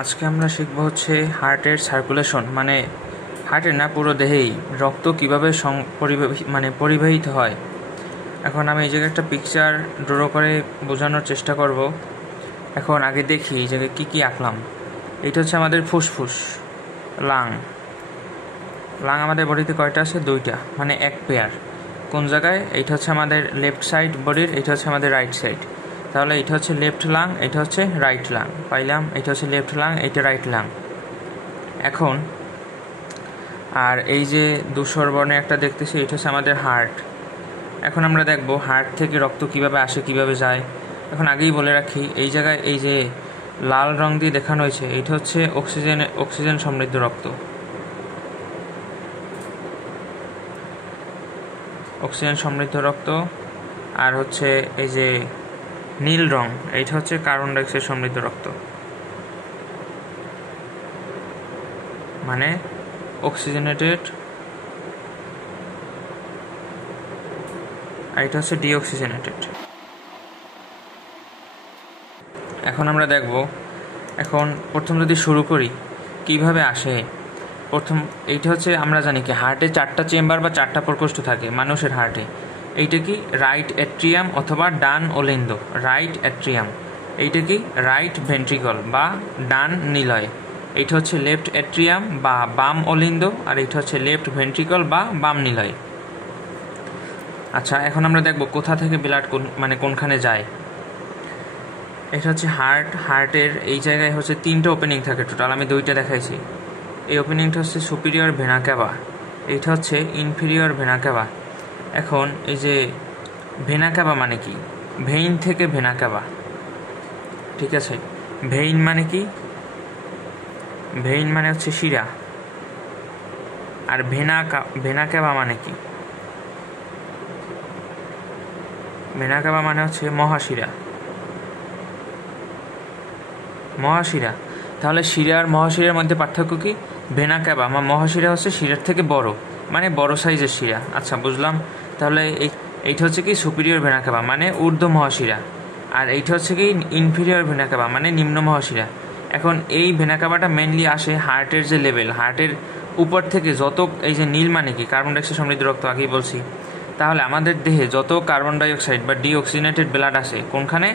আজকে আমরা শিখব হচ্ছে হার্টের সার্কুলেশন, মানে হার্টের না পুরো দেহেই রক্ত কীভাবে পরিবাহিত হয়। এখন আমি এই জায়গায় একটা পিকচার ড্র করে বোঝানোর চেষ্টা করব। এখন আগে দেখি এই জায়গায় কী কী আঁকলাম। এইটা হচ্ছে আমাদের ফুসফুস, লাং আমাদের বডিতে কয়টা আছে? দুইটা, মানে এক পেয়ার। কোন জায়গায়? এইটা হচ্ছে আমাদের লেফট সাইড বডির, এইটা হচ্ছে আমাদের রাইট সাইড। তাহলে এটা হচ্ছে লেফট লাং, এটা হচ্ছে রাইট লাং, পাইলাম। এটা হচ্ছে লেফট লাং, এটা রাইট লাং। এখন আর এই যে ধূসর বর্ণে একটা দেখতেছি, এটা হচ্ছে আমাদের হার্ট। এখন আমরা দেখব হার্ট থেকে রক্ত কিভাবে আসে, কিভাবে যায়। এখন আগেই বলে রাখি, এই জায়গায় এই যে লাল রং দিয়ে দেখানো হয়েছে, এটা হচ্ছে অক্সিজেন সমৃদ্ধ রক্ত, অক্সিজেন সমৃদ্ধ রক্ত। আর হচ্ছে এই যে নীল রং, এইটা হচ্ছে কার্বন ডাইঅক্সাইড সমৃদ্ধ রক্ত, মানে অক্সিজেনেটেড। আর এটা হচ্ছে ডিঅক্সিজেনেটেড। এখন আমরা দেখব, এখন প্রথম যদি শুরু করি কিভাবে আসে। প্রথম এইটা হচ্ছে আমরা জানি কি হার্টে 4টা চেম্বার বা 4টা প্রকোষ্ঠ থাকে মানুষের হার্টে। এইটা কি রাইট অ্যাট্রিয়াম অথবা ডান অলিন্দ, রাইট অ্যাট্রিয়াম। এইটা কি রাইট ভেন্ট্রিকল বা ডান নিলয়। এইটা হচ্ছে লেফট অ্যাট্রিয়াম বা বাম অলিন্দ, আর এইটা হচ্ছে লেফট ভেন্ট্রিকল বা বাম নিলয়। আচ্ছা, এখন আমরা দেখব কোথা থেকে ব্লাড কোনখানে যায়। এটা হচ্ছে হার্টের এই জায়গায় হচ্ছে 3টা ওপেনিং থাকে টোটাল, আমি 2টা দেখাইছি। এই ওপেনিংটা হচ্ছে সুপিরিয়র ভেনা ক্যাভা, এইটা হচ্ছে ইনফিরিয়র ভেনা ক্যাভা। এখন এই যে ভেনা ক্যাভা মানে কি? ভেইন থেকে ভেনা ক্যাভা, ঠিক আছে। ভেইন মানে কি? ভেইন মানে হচ্ছে শিরা। আর ভেনা ক্যাভা মানে কি? ভেনা ক্যাভা মানে হচ্ছে মহাশিরা। তাহলে শিরা আর মহাশিরার মধ্যে পার্থক্য কি? ভেনা ক্যাভা বা মহাশিরা হচ্ছে শিরার থেকে বড়, মানে বড় সাইজের শিরা। আচ্ছা, বুঝলাম। তাহলে এইটা হচ্ছে কি সুপিরিয়র ভেনা ক্যাভা, মানে ঊর্ধ্ব মহাশিরা। আর এইটা হচ্ছে কি ইনফিরিয়র ভেনা ক্যাভা, মানে নিম্ন মহাশিরা। এখন এই ভেনা ক্যাভাটা মেনলি আসে হার্টের যে লেভেল, হার্টের উপর থেকে যত, এই যে নীল মানে কি কার্বন ডাইঅক্সাইড সমৃদ্ধ রক্ত, আগেই বলছি। তাহলে আমাদের দেহে যত কার্বন ডাইঅক্সাইড বা ডিঅক্সিজেনেটেড ব্লাড আসে কোনখানে?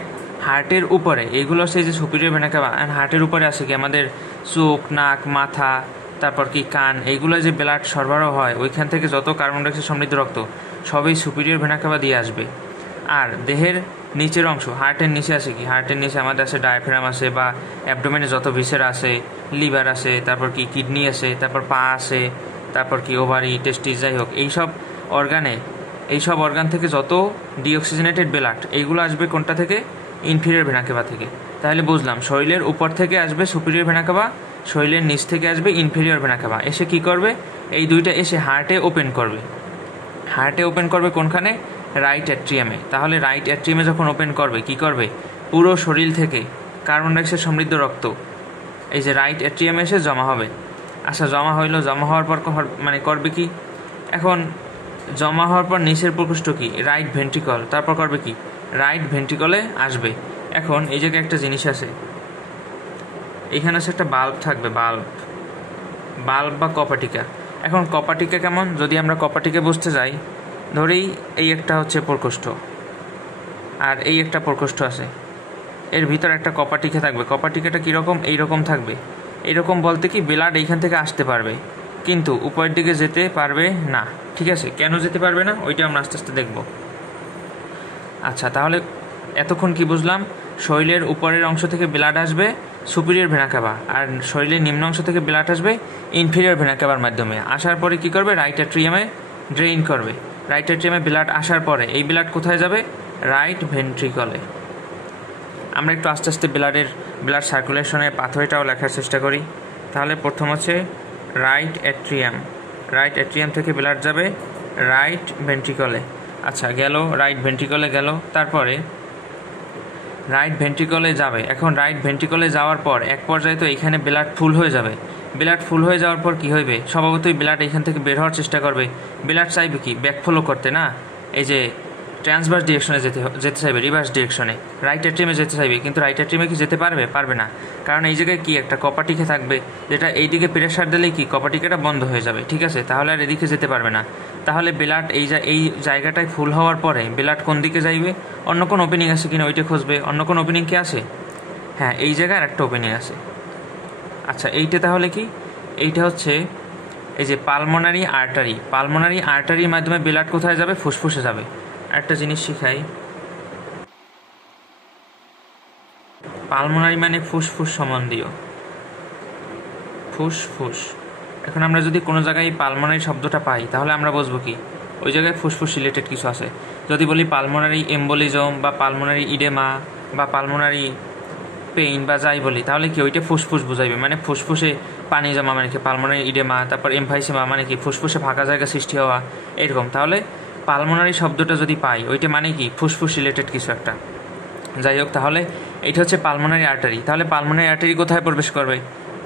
হার্টের উপরে। এইগুলো হচ্ছে যে সুপিরিয়র ভেনা ক্যাভা। আর হার্টের উপরে আছে কি আমাদের চোখ, নাক, মাথা, তারপর কি কান, এইগুলো যে ব্লাড সরবরাহ হয়, ওইখান থেকে যত কার্বন ডাইঅক্সাইড সমৃদ্ধ রক্ত সবই সুপিরিয়র ভেনা ক্যাভা দিয়ে আসবে। আর দেহের নিচের অংশ, হার্টের নিচে আছে কি? হার্টের নিচে আমাদের আছে ডায়াফ্রাম আছে, বা অ্যাবডোমেনে যত ভিসেরা আছে, লিভার আছে, তারপর কি কিডনি আছে, তারপর পা আছে, তারপর কি ওভারি, টেস্টিস, যাই হোক এইসব অর্গান থেকে যত ডিঅক্সিজেনেটেড ব্লাড, এইগুলো আসবে কোনটা থেকে? ইনফিরিয়র ভেনা ক্যাভা থেকে। তাহলে বুঝলাম, শরীরের উপর থেকে আসবে সুপিরিয়র ভেনা ক্যাভা, শরীরের নিচ থেকে আসবে ইনফিরিয়র ভেনা ক্যাভা। এসে কি করবে? এই দুইটা এসে হার্টে ওপেন করবে কোনখানে? রাইট অ্যাট্রিয়ামে। তাহলে রাইট অ্যাট্রিয়ামে যখন ওপেন করবে, কি করবে? পুরো শরীর থেকে কার্বন ডাইঅক্সাইড সমৃদ্ধ রক্ত এই যে রাইট অ্যাট্রিয়ামে এসে জমা হবে। আচ্ছা, জমা হওয়ার পর করবে কি? এখন জমা হওয়ার পর নিচের প্রকোষ্ঠ কি? Right ventricle. তারপর করবে কি? রাইট ভেন্ট্রিকলে আসবে। এখন এই জায়গায় একটা জিনিস আছে, এখানে আছে একটা বাল্ব থাকবে, বাল্ব বা কপাটিকা। এখন কপাটিকা কেমন? যদি আমরা কপাটিকা বুঝতে যাই, ধরেই এই একটা হচ্ছে প্রকোষ্ঠ, আর এই একটা প্রকোষ্ঠ আছে, এর ভিতর একটা কপাটিকা থাকবে। কপাটিকাটা কীরকম? এইরকম থাকবে। এইরকম বলতে কি ব্লাড এইখান থেকে আসতে পারবে, কিন্তু উপরের দিকে যেতে পারবে না। ঠিক আছে, কেন যেতে পারবে না ওইটা আমরা আস্তে আস্তে দেখব। আচ্ছা, তাহলে এতক্ষণ কি বুঝলাম? শরীরের উপরের অংশ থেকে ব্লাড আসবে সুপিরিয়র ভেনা ক্যাভা, আর শরীরের নিম্ন অংশ থেকে ব্লাড আসবে ইনফিরিয়র ভেনা ক্যাভার মাধ্যমে। আসার পরে কি করবে? রাইট অ্যাট্রিয়ামে ড্রেইন করবে। রাইট অ্যাট্রিয়ামে ব্লাড আসার পরে এই ব্লাড কোথায় যাবে? রাইট ভেন্ট্রিকলে। আমরা একটু আস্তে আস্তে ব্লাড সার্কুলেশনের পাথওয়েটাও লেখার চেষ্টা করি। তাহলে প্রথম হচ্ছে রাইট অ্যাট্রিয়াম থেকে ব্লাড যাবে রাইট ভেন্ট্রিকলে। আচ্ছা, গেল রাইট ভেন্ট্রিকলে গেল, তারপরে রাইট ভেন্ট্রিকলে যাবে। এখন রাইট ভেন্ট্রিকলে যাওয়ার পর এক পর্যায়ে তো এখানে ব্লাড ফুল হয়ে যাবে। ব্লাড ফুল হয়ে যাওয়ার পর কি হইবে? স্বভাবতই ব্লাড এখান থেকে বের হওয়ার চেষ্টা করবে। ব্লাড চাইবে কি? ব্যাকফ্লো করতে, না? এই যে ট্রান্সভার্স ডিরেকশনে যেতে চাইবে, রিভার্স ডিরেকশনে, রাইট অ্যাট্রিয়ামে যেতে চাইবে, কিন্তু রাইট অ্যাট্রিয়ামে কি যেতে পারবে না, কারণ এই জায়গায় কি একটা কপাটিকে থাকবে, যেটা এইদিকে প্রেশার দিলেই কি কপাটিকেটা বন্ধ হয়ে যাবে, ঠিক আছে, তাহলে আর এদিকে যেতে পারবে না। তাহলে ব্লাড এই জায়গাটায় ফুল হওয়ার পরে ব্লাড কোন দিকে যাইবে, অন্য কোন ওপেনিং আছে কিনা ওইটা খুঁজবে। অন্য কোন ওপেনিং কি আছে? হ্যাঁ, এই জায়গায় একটা ওপেনিং আছে। আচ্ছা, এইটা তাহলে কি? এইটা হচ্ছে এই যে পালমোনারি আর্টারির মাধ্যমে ব্লাড কোথায় যাবে? ফুসফুসে যাবে। একটা জিনিস শিখাই, পালমোনারি মানে ফুসফুস সম্বন্ধীয়, ফুসফুস। এখন আমরা যদি কোনো জায়গায় পালমোনারি শব্দটা পাই তাহলে আমরা বুঝবো কি ওই জায়গায় ফুসফুস রিলেটেড কিছু আছে। যদি বলি পালমোনারি এম্বোলিজম বা পালমোনারি ইডেমা বা পালমোনারি পেইন বা যাই বলি, তাহলে কি ওইটা ফুসফুস বুঝাইবে, মানে ফুসফুসে পানি জমা, মানে কি পালমোনারি ইডেমা। তারপর এমফাইসেমা মানে কি ফুসফুসে ফাঁকা জায়গা সৃষ্টি হওয়া, এরকম। তাহলে পালমোনারি শব্দটা যদি পাই ওইটা মানে কি ফুসফুস রিলেটেড কিছু একটা। যাই হোক, তাহলে এটা হচ্ছে পালমোনারি আর্টারি। তাহলে পালমোনারি আর্টারি কোথায় প্রবেশ করবে?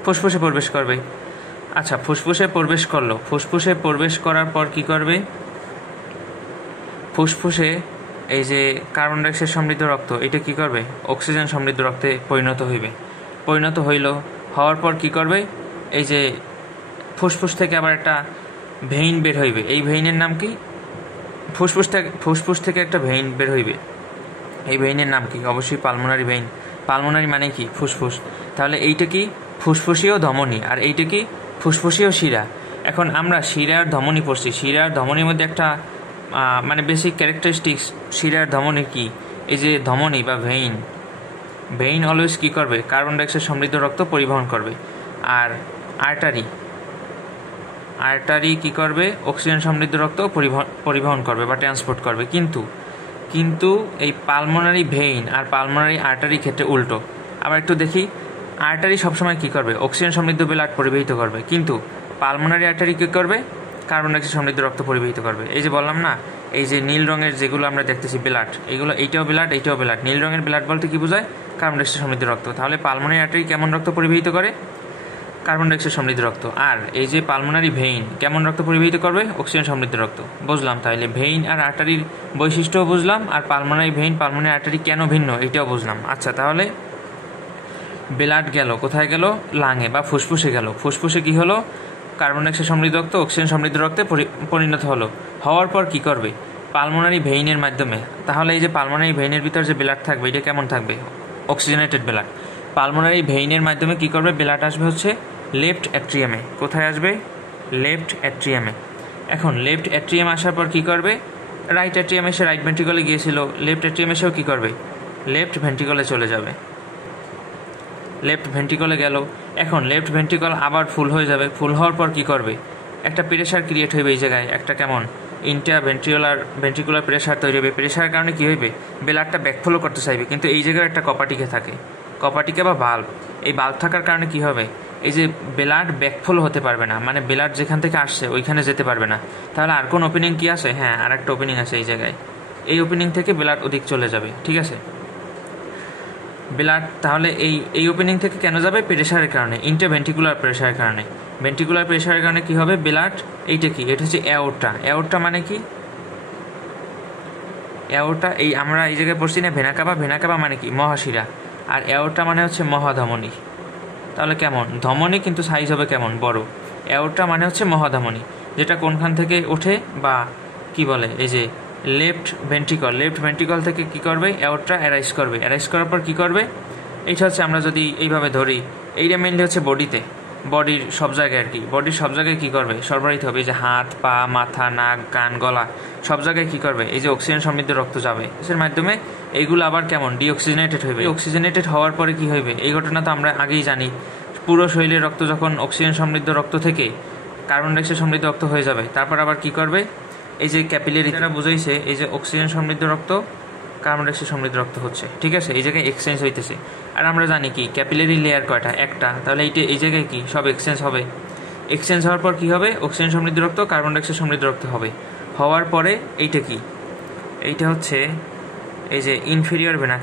ফুসফুসে প্রবেশ করবে। আচ্ছা, ফুসফুসে প্রবেশ করলো, ফুসফুসে প্রবেশ করার পর কি করবে? ফুসফুসে এই যে কার্বন ডাইঅক্সাইড সমৃদ্ধ রক্ত, এটা কি করবে? অক্সিজেন সমৃদ্ধ রক্তে পরিণত হওয়ার পর কি করবে? এই যে ফুসফুস থেকে আবার একটা ভেইন বের হইবে। এই ভেইনের নাম কি? ফুসফুস থেকে একটা ভেইন বের হইবে। এই ভেইনের নাম কি? অবশ্যই পালমোনারি ভেইন। পালমোনারি মানে কি? ফুসফুস। তাহলে এইটা কি? ফুসফুসীয় ধমনী। আর এইটা কি? ফুসফুসীয় শিরা। এখন আমরা শিরার ধমনী পড়ছি, শিরার ধমনীর মধ্যে একটা মানে বেসিক ক্যারেক্টারিস্টিক্স শিরার ধমনীর কি? এই যে ধমনী বা ভেইন অলওয়েজ কি করবে? কার্বন ডাইঅক্সাইড সমৃদ্ধ রক্ত পরিবহন করবে। আর আর্টারি কি করবে? অক্সিজেন সমৃদ্ধ রক্ত পরিবহন করবে বা ট্রান্সপোর্ট করবে। কিন্তু এই পালমোনারি ভেইন আর পালমোনারি আর্টারি ক্ষেত্রে উল্টো। আবার একটু দেখি, আর্টারি সবসময় কি করবে? অক্সিজেন সমৃদ্ধ ব্লাড পরিবাহিত করবে, কিন্তু পালমোনারি আর্টারি কি করবে? কার্বন ডাইঅক্সাইড সমৃদ্ধ রক্ত পরিবাহিত করবে। এই যে বললাম না, এই যে নীল রঙের যেগুলো আমরা দেখতেছি ব্লাড, এইটাও ব্লাড। নীল রঙের ব্লাড বলতে কি বোঝায়? কার্বন ডাইঅক্সাইড সমৃদ্ধ রক্ত। তাহলে পালমোনারি আর্টারি কেমন রক্ত পরিবাহিত করে? কার্বন ডাইঅক্সাইড সমৃদ্ধ রক্ত। আর এই যে পালমোনারি ভেইন কেমন রক্ত পরিবাহিত করবে? অক্সিজেন সমৃদ্ধ রক্ত। বুঝলাম, তাহলে ভেইন আর আর্টারির বৈশিষ্ট্যও বুঝলাম, আর পালমোনারি ভেইন পালমোনারি আর্টারি কেন ভিন্ন এটাও বুঝলাম। আচ্ছা, তাহলে ব্লাড গেল কোথায়? গেল লাঙে বা ফুসফুসে গেল। ফুসফুসে কি হলো? কার্বন ডাইঅক্সাইড সমৃদ্ধ রক্ত অক্সিজেন সমৃদ্ধ রক্তে পরিণত হওয়ার পর কি করবে? পালমোনারি ভেইনের মাধ্যমে। তাহলে এই যে পালমোনারি ভেইনের ভিতর যে ব্লাড থাকবে এটা কেমন থাকবে? Oxygenated blood. পালমোনারি ভেইনের মাধ্যমে কি করবে? ব্লাড আসবে হচ্ছে লেফট অ্যাট্রিয়ামে। কোথায় আসবে? লেফট অ্যাট্রিয়ামে। এখন লেফট অ্যাট্রিয়াম আসার পর কি করবে? রাইট অ্যাট্রিয়ামে এসে রাইট ভেন্ট্রিকলে গিয়েছিল, লেফট অ্যাট্রিয়াম এসেও কি করবে? লেফট ভেন্ট্রিকলে চলে যাবে। লেফট ভেন্ট্রিকলে গেল। এখন লেফট ভেন্ট্রিকল আবার ফুল হয়ে যাবে। ফুল হওয়ার পর কি করবে? একটা প্রেশার ক্রিয়েট হইবে এই জায়গায়, একটা কেমন ভেন্ট্রিকুলার প্রেশার তৈরি হবে। প্রেশারের কারণে কি হইবে? ব্লাডটা ব্যাকফ্লো করতে চাইবে, কিন্তু এই জায়গায় একটা কপাটিকে থাকে, কপাটিকে বা বাল্ব। এই বাল্ব থাকার কারণে কি হবে? এই যে ব্লাড ব্যাকফ্লো হতে পারবে না, মানে ব্লাড যেখান থেকে আসছে ওইখানে যেতে পারবে না। তাহলে আর কোন ওপেনিং কি আছে? হ্যাঁ, আর একটা ওপেনিং আছে এই জায়গায়। এই ওপেনিং থেকে ব্লাড ওদিক চলে যাবে, ঠিক আছে। ব্লাড তাহলে এই ওপেনিং থেকে কেন যাবে? প্রেশারের কারণে, ইন্টারভেন্ট্রিকুলার প্রেশারের কারণে। ভেন্ট্রিকুলার প্রেশারের কারণে কি হবে? ব্লাড এইটা কি? এটা হচ্ছে অ্যাওর্টা। অ্যাওর্টা মানে কি? অ্যাওর্টা এই আমরা এই জায়গায় পড়ছি না ভেনাকাবা মানে কি? মহাশিরা। আর অ্যাওর্টা মানে হচ্ছে মহাধমনী। তাহলে কেমন? ধমনী, কিন্তু সাইজ হবে কেমন? বড়। অ্যাওর্টা মানে হচ্ছে মহাধমনী, যেটা কোনখান থেকে ওঠে বা কি বলে? এই যে লেফট ভেন্ট্রিকল থেকে কি করবে? অ্যাওর্টা অ্যারাইজ করার পর কি করবে? এইটা হচ্ছে আমরা যদি এইভাবে ধরি, এইটা মেনলি হচ্ছে বডির সব জায়গায় আর কি। বডির সব জায়গায় কি করবে? সরবরাহিত হবে। এই যে হাত, পা, মাথা, নাক, কান, গলা, সব জায়গায় কি করবে? এই যে অক্সিজেন সমৃদ্ধ রক্ত যাবে, এর মাধ্যমে এইগুলো আবার কেমন? ডিঅক্সিজেনেটেড হইবে। অক্সিজেনেটেড হওয়ার পরে কি হইবে? এই ঘটনা তো আমরা আগেই জানি। পুরো শরীরের রক্ত যখন অক্সিজেন সমৃদ্ধ রক্ত থেকে কার্বন ডাইঅক্সাইড সমৃদ্ধ রক্ত হয়ে যাবে, তারপর আবার কি করবে? এই যে ক্যাপিলারি দ্বারা বুঝাইছে, এই যে অক্সিজেন সমৃদ্ধ রক্ত কার্বন ডাইঅক্সাইড সমৃদ্ধ রক্ত হচ্ছে, ঠিক আছে। এই জায়গায় এক্সচেঞ্জ হইতেছে। আর আমরা জানি কি ক্যাপিলারি লেয়ার কয়টা? একটা। তাহলে এই জায়গায় কি সব এক্সচেঞ্জ হবে। এক্সচেঞ্জ হওয়ার পর কি হবে? অক্সিজেন সমৃদ্ধ রক্ত কার্বন ডাইঅক্সাইড সমৃদ্ধ রক্ত হবে। হওয়ার পরে এইটা কি? এইটা হচ্ছে এই যে ইনফেরিয়র ভেনা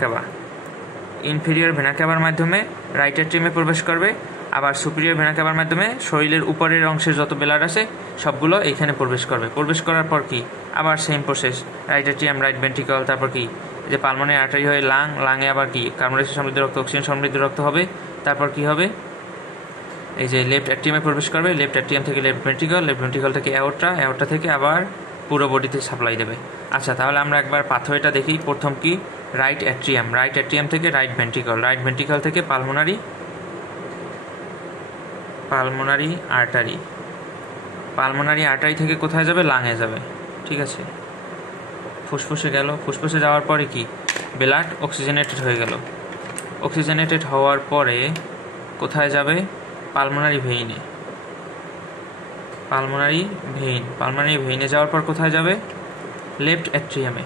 ক্যাভা মাধ্যমে রাইট অ্যাট্রিয়ামে প্রবেশ করবে। আবার সুপিরিয়র ভেনা ক্যাভার মাধ্যমে শরীরের উপরের অংশের যত ব্লাড আছে সবগুলো এখানে প্রবেশ করবে। প্রবেশ করার পর কি আবার same process, right atrium, right ventricle, তারপর কি যে পালমোনারি আর্টারি হয়ে লাংয়ে আবার কি কার্বন ডাই অক্সাইড সমৃদ্ধ রক্ত, অক্সিজেন সমৃদ্ধ রক্ত হবে। তারপর কি হবে, এই যে লেফট অ্যাট্রিয়ামে প্রবেশ করবে, লেফট অ্যাট্রিয়াম থেকে লেফট ভেন্ট্রিকল, লেফট ভেন্ট্রিকল থেকে অ্যাওর্টা থেকে আবার পুরো বডিতে সাপ্লাই দেবে। আচ্ছা, তাহলে আমরা একবার পাথওয়েটা দেখি। প্রথম কি রাইট অ্যাট্রিয়াম থেকে রাইট ভেন্ট্রিকল থেকে পালমোনারি আর্টারি থেকে কোথায় যাবে, লাংয়ে যাবে। ঠিক আছে, ফুসফুসে গেল, ফুসফুসে যাওয়ার পরে কি ব্লাড অক্সিজেনেটেড হয়ে গেল। অক্সিজেনেটেড হওয়ার পরে কোথায় যাবে, পালমোনারি ভেইনে যাওয়ার পর কোথায় যাবে, লেফট অ্যাট্রিয়ামে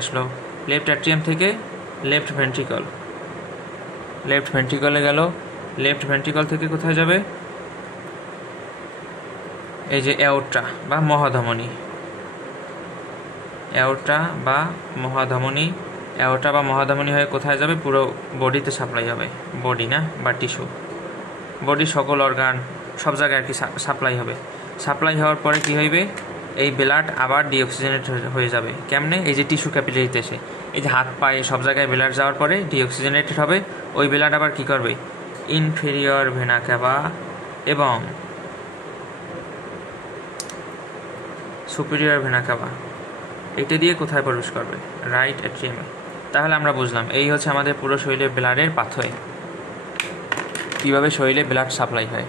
আসলো। লেফট অ্যাট্রিয়াম থেকে লেফট ভেন্ট্রিকলে গেল। লেফট ভেন্ট্রিকল থেকে কোথায় যাবে, এই যে অ্যাওর্টা বা মহাধমনী হয়ে কোথায় যাবে, পুরো বডিতে সাপ্লাই হবে। বডি না বা টিস্যু, বডি সকল অর্গান সব জায়গায় আর কি সাপ্লাই হবে। সাপ্লাই হওয়ার পরে কি হইবে, এই ব্লাড আবার ডিঅক্সিজেনেট হয়ে যাবে। কেমনে, এই যে টিস্যু ক্যাপিলারিতে এসে এই যে হাত পায়ে সব জায়গায় ব্লাড যাওয়ার পরে ডিঅক্সিজেনেটেড হবে। ওই ব্লাড আবার কি করবে, ইনফেরিয়র ভেনা ক্যাভা এবং সুপিরিয়র ভেনা ক্যাভা এটা দিয়ে কোথায় প্রবেশ করবে, রাইট অ্যাট্রিয়ামে। তাহলে আমরা বুঝলাম এই হচ্ছে আমাদের পুরো শরীরে ব্লাডের পাথওয়ে, কীভাবে শরীরে ব্লাড সাপ্লাই হয়।